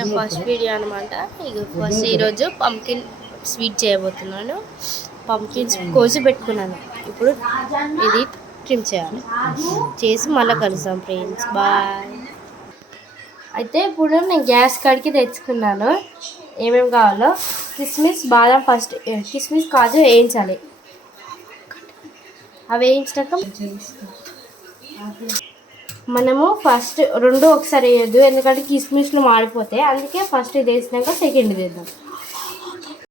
నా first video అనమాట. ఇక ఫస్ట్ ఈరోజు పంకిన్ స్వీట్ చేయబోతున్నాను. పంకిన్స్ కోసి పెట్టుకున్నాను. ఇప్పుడు ఇది ట్రిమ్ చేయాలి. చేసి మళ్ళీ కలుస్తాం ఫ్రెండ్స్. బాయ్. అయితే ఇప్పుడు నేను గ్యాస్ కాడికి తెచ్చుకున్నాను. ఏమేమి కావాలో కిస్మిస్, బాదం, ఫస్ట్ కిస్మిస్ కాజు వేయించాలి. అవి వేయించినాక మనము ఫస్ట్ రెండు ఒకసారి వేయద్దు, ఎందుకంటే కిస్మిస్లు మాడిపోతాయి. అందుకే ఫస్ట్ ఇది వేసినాక సెకండ్ వేద్దాం.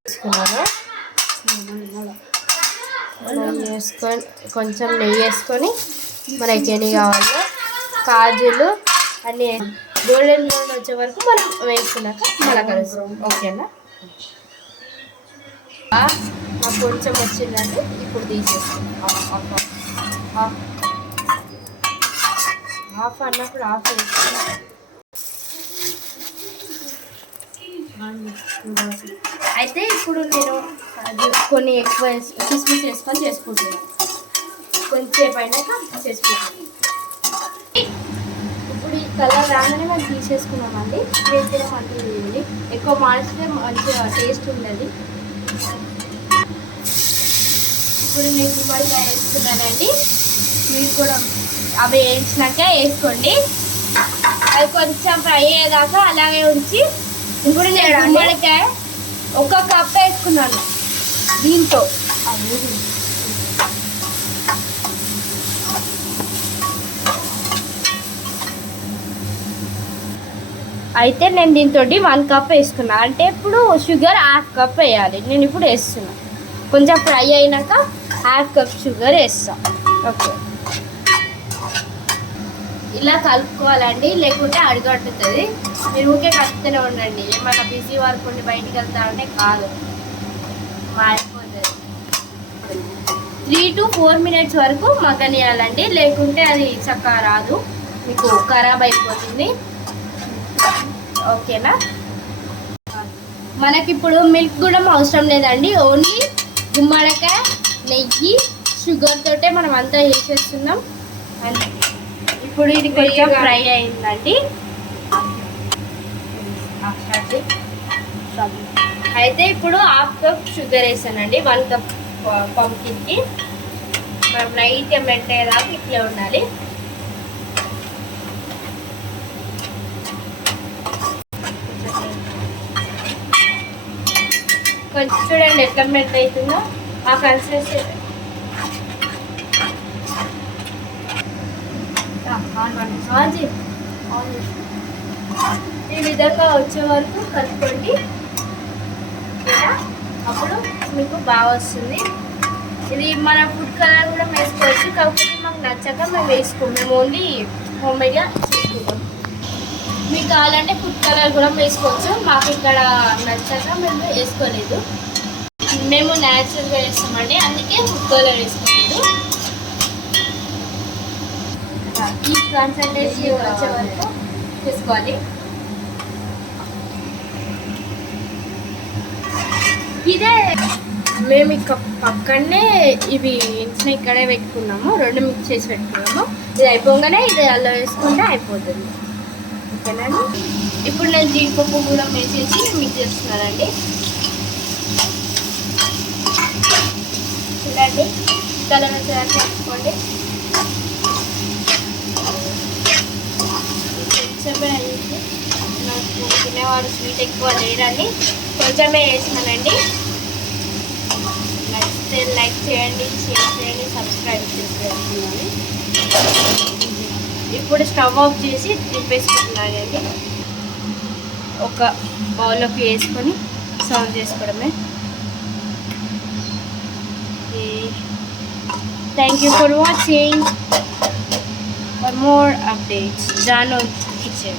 వేసుకున్నాను. వేసుకొని కొంచెం నెయ్యి వేసుకొని మనకి ఎన్ని కావాలో కాజులు అన్నీ గోల్డెన్ బ్రౌన్ వచ్చే వరకు మనం వేసుకున్నాక మళ్ళీ కలుస్తాం. ఓకేనా? నాకు కొంచెం వచ్చిందంటే ఇప్పుడు తీసేస్తాం. హాఫ్ అన్నప్పుడు హాఫ్ వేసుకున్నాం. అయితే ఇప్పుడు నేను కొన్ని ఎక్కువ కిస్మిస్ వేసుకొని చేసుకుంటున్నాను. కొంచెంసేపు అయినాక చేసుకుంటాను. ఇప్పుడు ఈ కలర్ రాగానే మనం తీసేసుకున్నామండి. వేస్తే మంచిది, ఎక్కువ మార్చితే మంచిగా టేస్ట్ ఉండదు. ఇప్పుడు నేను గుమ్మడికాయ వేసుకున్నానండి. మీరు కూడా అవి వేయించినాక వేసుకోండి. అవి కొంచెం ఫ్రై అయ్యేదాకా అలాగే ఉంచి ఇప్పుడు నేను గుమ్మడికాయ ఒక కప్ వేసుకున్నాను. దీంతో అయితే నేను దీంతో 1 కప్ వేసుకున్నా. అంటే ఇప్పుడు షుగర్ ½ కప్ వేయాలి. నేను ఇప్పుడు వేస్తున్నా. కొంచెం ఫ్రై అయినాక ½ కప్ షుగర్ వేస్తాను. ఓకే, ఇలా కలుపుకోవాలండి, లేకుంటే అడుగంటుతుంది. మీరు ఊరికే కలుపుతూనే ఉండండి. ఏమన్నా బిజీ వర్క్ ఉండి బయటికి వెళ్తామంటే కాదు, మారిపోతుంది. 3 to 4 minutes వరకు మగ్గనియాలండి, లేకుంటే అది చక్కగా రాదు, మీకు ఖరాబ్ అయిపోతుంది. ఓకేనా? మనకిప్పుడు మిల్క్ కూడా అవసరం లేదండి. ఓన్లీ గుమ్మడికాయ, నెయ్యి, షుగర్ తోటే మనం అంతా వేసేస్తున్నాం. ఇప్పుడు ఇది కొంచెం ఫ్రై అయిందండి. అయితే ఇప్పుడు ½ కప్ షుగర్ వేసానండి. 1 కప్ పంకిన్కి. మనం లైట్గా మెల్ట్ అయ్యేదాకా ఇట్లా ఉండాలి. కొంచెం చూడండి ఎట్లా మెల్ట్ అవుతుందో ఆ కన్సిస్టెన్సీ. ఈ విధంగా వచ్చే వరకు కలుపుకోండి. అప్పుడు మీకు బాగా వస్తుంది. ఇది మన ఫుడ్ కలర్ కూడా వేసుకోవచ్చు, కాకపోతే మాకు నచ్చక మేము వేసుకోము. మేము ఓన్లీ హోమ్మేడ్గా చేసుకుంటాం. మీకు కావాలంటే ఫుడ్ కలర్ కూడా వేసుకోవచ్చు. మాకు ఇక్కడ నచ్చక మేము వేసుకోలేదు. మేము న్యాచురల్గా వేస్తామండి, అందుకే ఫుడ్ కలర్ వేసుకోలేదు. ఈ కన్సల్టెన్సీ వచ్చే వరకు చూసుకోవాలి. ఇదే మేము ఇక పక్కనే ఇవి ఇంట్లో ఇక్కడే పెట్టుకున్నాము. 2 మిక్స్ చేసి పెట్టుకున్నాము. ఇది అయిపోగానే ఇది అలా వేసుకుంటే అయిపోతుంది. ఓకేనండి? ఇప్పుడు నేను జీడిపప్పు కూడా వేసేసి మిక్స్ చేస్తున్నానండి. చూడండి కలర్ వచ్చేదాన్ని వేసుకోండి. నాకు తినేవారు స్వీట్ ఎక్కువ లేదని కొంచెమే వేసినానండి. నచ్చితే లైక్ చేయండి, షేర్ చేయండి, సబ్స్క్రైబ్ చేసేస్తున్నాను. ఇప్పుడు స్టవ్ ఆఫ్ చేసి తిప్పేసుకుంటున్నానండి. ఒక బౌల్లోకి వేసుకొని సర్వ్ చేసుకోవడమే. Thank you for watching. For more updates, Jano Kitchen.